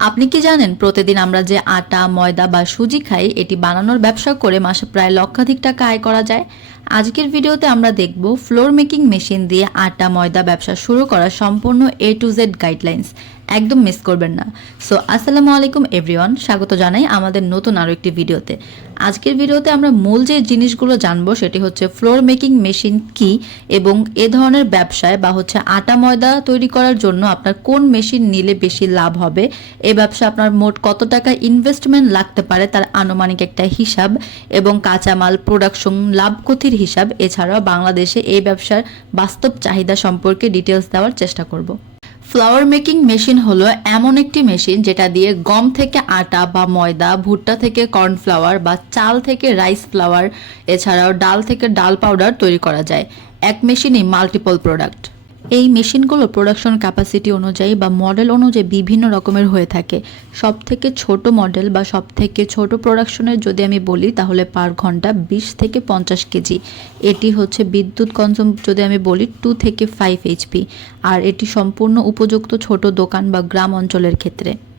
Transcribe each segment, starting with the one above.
আপনি কি জানেন, প্রতিদিন আমরা যে আটা, ময়দা বা সুজি খাই, এটি বানানোর ব্যবসা করে মাসে প্রায় লক্ষাধিক টাকা আয় করা যায়? আজকের ভিডিওতে আমরা দেখব ফ্লোর মেকিং মেশিন দিয়ে আটা, ময়দা ব্যবসা শুরু করা সম্পূর্ণ এ টু জেড গাইডলাইন্স একদম মিস করবেন না। সো আসসালামু আলাইকুম এভরিওয়ান স্বাগত জানাই আমাদের নতুন আরও একটি ভিডিওতে। আজকের ভিডিওতে আমরা মূল যে জিনিসগুলো জানব সেটি হচ্ছে ফ্লোর মেকিং মেশিন কি এবং এ ধরনের ব্যবসায় বা হচ্ছে আটা, ময়দা তৈরি করার জন্য আপনার কোন মেশিন নিলে বেশি লাভ হবে, এ ব্যবসা আপনার মোট কত টাকা ইনভেস্টমেন্ট লাগতে পারে তার আনুমানিক একটা হিসাব এবং কাঁচামাল প্রোডাকশন লাভ ক্ষতির হিসাব, এছাড়াও বাংলাদেশে এই ব্যবসার বাস্তব চাহিদা সম্পর্কে ডিটেলস দেওয়ার চেষ্টা করব। ফ্লাওয়ার মেকিং মেশিন হলো এমন একটি মেশিন যেটা দিয়ে গম থেকে আটা বা ময়দা, ভুট্টা থেকে কর্নফ্লাওয়ার বা চাল থেকে রাইস ফ্লাওয়ার এছাড়াও ডাল থেকে ডাল পাউডার তৈরি করা যায়। এক মেশিনে মাল্টিপল প্রোডাক্ট এই মেশিনগুলো প্রোডাকশন ক্যাপাসিটি অনুযায়ী বা মডেল অনুযায়ী বিভিন্ন রকমের হয়ে থাকে। সব থেকে ছোট মডেল বা সব থেকে ছোট প্রোডাকশনের যদি আমি বলি, তাহলে পার ঘণ্টা বিশ থেকে পঞ্চাশ কেজি। এটি হচ্ছে বিদ্যুৎ কনজুম যদি আমি বলি টু থেকে ফাইভ এইচপি আর এটি সম্পূর্ণ উপযুক্ত ছোট দোকান বা গ্রাম অঞ্চলের ক্ষেত্রে।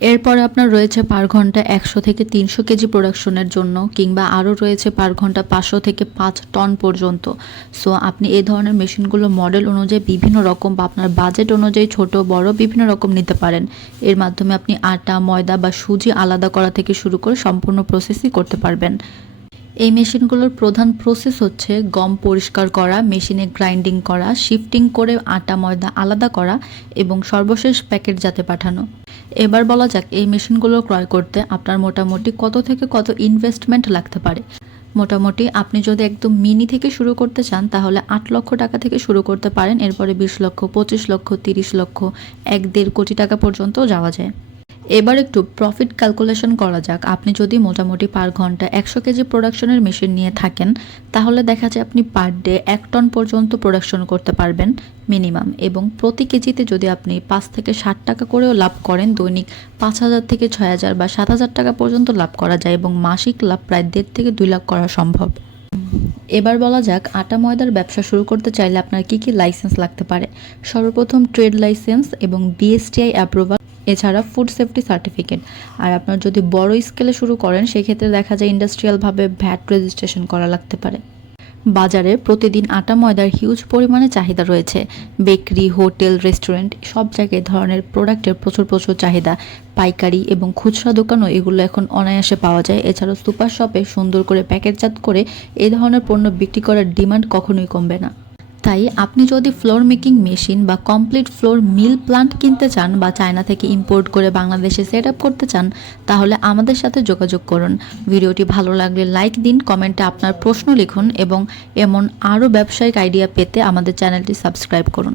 এরপরে আপনার রয়েছে পার ঘণ্টা একশো থেকে তিনশো কেজি প্রোডাকশনের জন্য কিংবা আরও রয়েছে পার ঘণ্টা পাঁচশো থেকে পাঁচ টন পর্যন্ত। সো, আপনি এই ধরনের মেশিনগুলো মডেল অনুযায়ী বিভিন্ন রকম বা আপনার বাজেট অনুযায়ী ছোট, বড় বিভিন্ন রকম নিতে পারেন। এর মাধ্যমে আপনি আটা, ময়দা বা সুজি আলাদা করা থেকে শুরু করে সম্পূর্ণ প্রসেসই করতে পারবেন। এই মেশিনগুলোর প্রধান প্রসেস হচ্ছে গম পরিষ্কার করা, মেশিনে গ্রাইন্ডিং করা শিফটিং করে আটা, ময়দা আলাদা করা এবং সর্বশেষ প্যাকেট যাতে পাঠানো। এবার বলা যাক, এই মেশিনগুলো ক্রয় করতে আপনার মোটামুটি কত থেকে কত ইনভেস্টমেন্ট লাগতে পারে? মোটামুটি আপনি যদি একদম মিনি থেকে শুরু করতে চান, তাহলে আট লক্ষ টাকা থেকে শুরু করতে পারেন। এরপরে বিশ লক্ষ, পঁচিশ লক্ষ, তিরিশ লক্ষ, এক দেড় কোটি টাকা পর্যন্ত যাওয়া যায়। এবার একটু প্রফিট ক্যালকুলেশন করা যাক। আপনি যদি মোটামুটি পার ঘণ্টা একশো কেজি প্রোডাকশনের মেশিন নিয়ে থাকেন, তাহলে দেখা যায় আপনি পার ডে এক টন পর্যন্ত প্রোডাকশন করতে পারবেন মিনিমাম এবং প্রতি কেজিতে যদি আপনি পাঁচ থেকে ষাট টাকা করেও লাভ করেন, দৈনিক পাঁচ হাজার থেকে ছয় হাজার বা সাত হাজার টাকা পর্যন্ত লাভ করা যায় এবং মাসিক লাভ প্রায় দেড় থেকে দুই লাখ করা সম্ভব। এবার বলা যাক, আটা ময়দার ব্যবসা শুরু করতে চাইলে আপনার কি কি লাইসেন্স লাগতে পারে? সর্বপ্রথম ট্রেড লাইসেন্স এবং বিএসটিআই অ্যাপ্রুভাল এছাড়া ফুড সেফটি সার্টিফিকেট আর আপনার যদি বড় স্কেলে শুরু করেন, সেক্ষেত্রে দেখা যায় ইন্ডাস্ট্রিয়ালভাবে ভ্যাট রেজিস্ট্রেশন করা লাগতে পারে। বাজারে প্রতিদিন আটা ময়দার হিউজ পরিমাণে চাহিদা রয়েছে। বেকারি হোটেল রেস্টুরেন্ট সব জায়গায় ধরনের প্রোডাক্টের প্রচুর প্রচুর চাহিদা। পাইকারি এবং খুচরা দোকানও এগুলো এখন অনায়াসে পাওয়া যায়। এছাড়াও সুপার শপে সুন্দর করে প্যাকেটজাত করে এই ধরনের পণ্য বিক্রি করার ডিমান্ড কখনোই কমবে না। তাই আপনি যদি ফ্লোর মেকিং মেশিন বা কমপ্লিট ফ্লোর মিল প্লান্ট কিনতে চান বা চায়না থেকে ইম্পোর্ট করে বাংলাদেশে সেট আপ করতে চান, তাহলে আমাদের সাথে যোগাযোগ করুন। ভিডিওটি ভালো লাগলে লাইক দিন কমেন্টে আপনার প্রশ্ন লিখুন এবং এমন আরও ব্যবসায়িক আইডিয়া পেতে আমাদের চ্যানেলটি সাবস্ক্রাইব করুন।